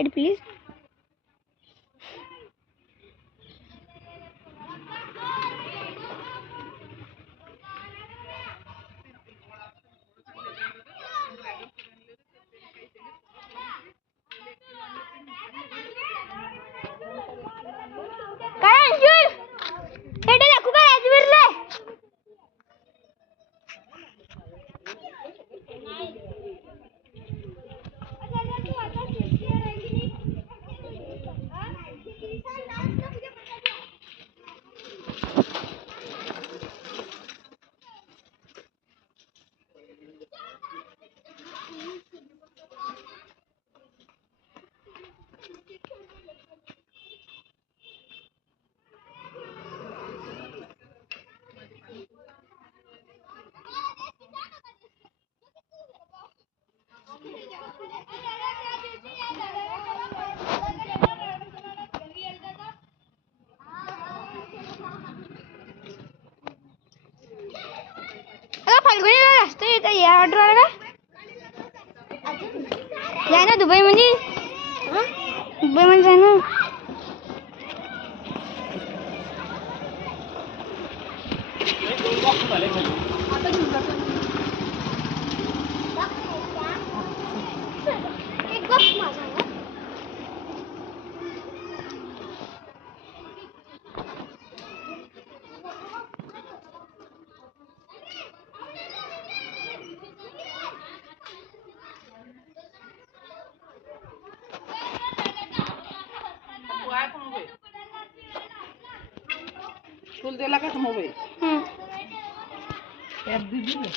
Side please. या order आला का जाय ना दुबई मध्ये जाय ना. फुल दिला का मोबाईल ऍप दिली ना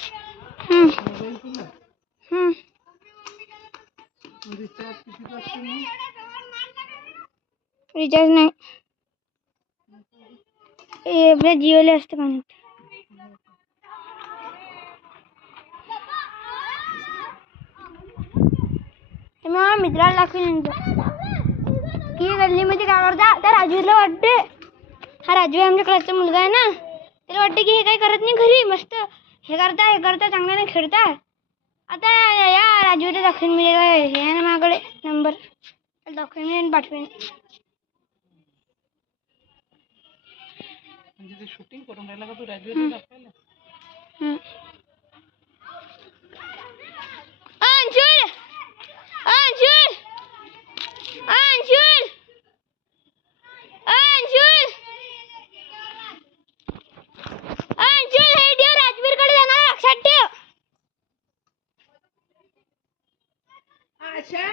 मोबाईल तुला रिचार्ज किती असते रिचार्ज नाही आपल्या जिओला असतं कनेक्ट. मग मित्राला दाखवेन की गल्लीमध्ये काय करता त्या राजवीरला वाटते हा राजवीर आमच्या क्लासचा मुलगा आहे ना त्याला वाटते की हे काही करत नाही घरी मस्त हे करता चांगल्याने खेळता. आता या राजवीरला दाखवेन मी हे आहे ना माझ्याकडे नंबर दाखवेन पाठवेन. म्हणजे ते शूटिंग करून राहिला का तू राजवीरला दाखवायला. अंशुल अंशुल अंशुल अंशुल अंशुल हे देव राजवीर कडे जाणार लक्षात ठेव. आशा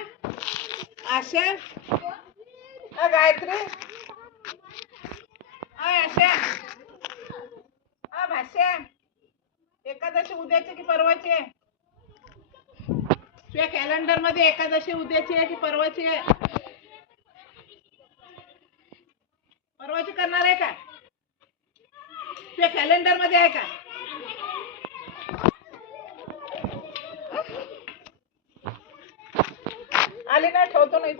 आशा गायत्री आशा भाष्या एकादशी उद्याची की परवाची आहे. तुझ्या कॅलेंडर मध्ये एकादशी उद्याची आहे की परवाची आहे. परवाची करणार आहे का तुझ्या कॅलेंडर मध्ये आहे का. आले ना ठेवतो नाही